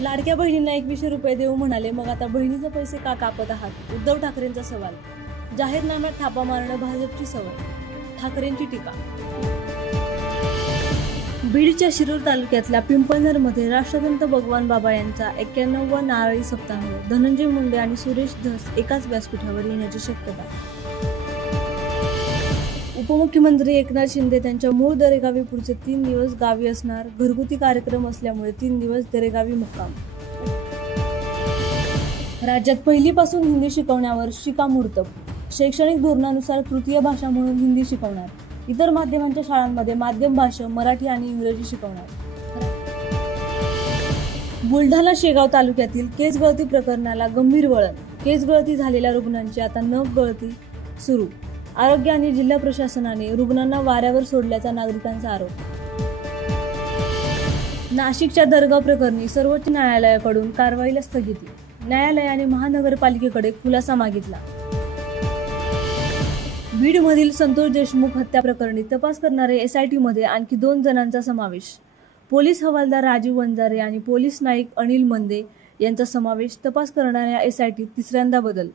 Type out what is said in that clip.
लाडक्या बहिणींना 2100 रुपये देऊ म्हणाले, मग आता बहिणीचे पैसे का कापत आहात? उद्धव ठाकरेंचा सवाल. जाहीरनाम्यात थापा मारणं भाजपची सवय, ठाकरेंची टीका. बीडच्या शिरूर तालुक्यातल्या पिंपळनेरमध्ये राष्ट्रसंत भगवान बाबा यांचा 91वा नारळी सप्ताह धनंजय मुंडे आणि सुरेश धस एकाच व्यासपीठावर येण्याची शक्यता. उपमुख्यमंत्री एकनाथ शिंदे त्यांच्या मूळ दरेगावी पुढचे 3 दिवस गावी असणार. घरगुती कार्यक्रम असल्यामुळे 3 दिवस दरेगावी मुक्काम. राज्यात पहिलीपासून हिंदी शिकवण्यावर शिक्कामोर्तब. शैक्षणिक धोरणानुसार तृतीय भाषा म्हणून हिंदी शिकवणार. इतर माध्यमांच्या शाळांमध्ये माध्यम भाषा मराठी आणि इंग्रजी शिकवणार. बुलढाणा शेगाव तालुक्यातील केस गळती प्रकरणाला गंभीर वळण. केस गळती झालेल्या रुग्णांची आता नख गळती सुरू. आरोग्य आणि जिल्हा प्रशासनाने रुग्णांना वाऱ्यावर सोडल्याचा नागरिकांचा आरोप. नाशिकच्या दर्गा प्रकरणी सर्वोच्च न्यायालयाकडून कारवाईला स्थगिती. न्यायालयाने महानगरपालिकेकडे खुलासा मागितला. बीडमधील संतोष देशमुख हत्या प्रकरणी तपास करणारे SITमध्ये आणखी 2 जणांचा समावेश. पोलीस हवालदार राजीव वंजारे आणि पोलीस नाईक अनिल मंदे यांचा समावेश. तपास करणाऱ्या SITत तिसऱ्यांदा बदल.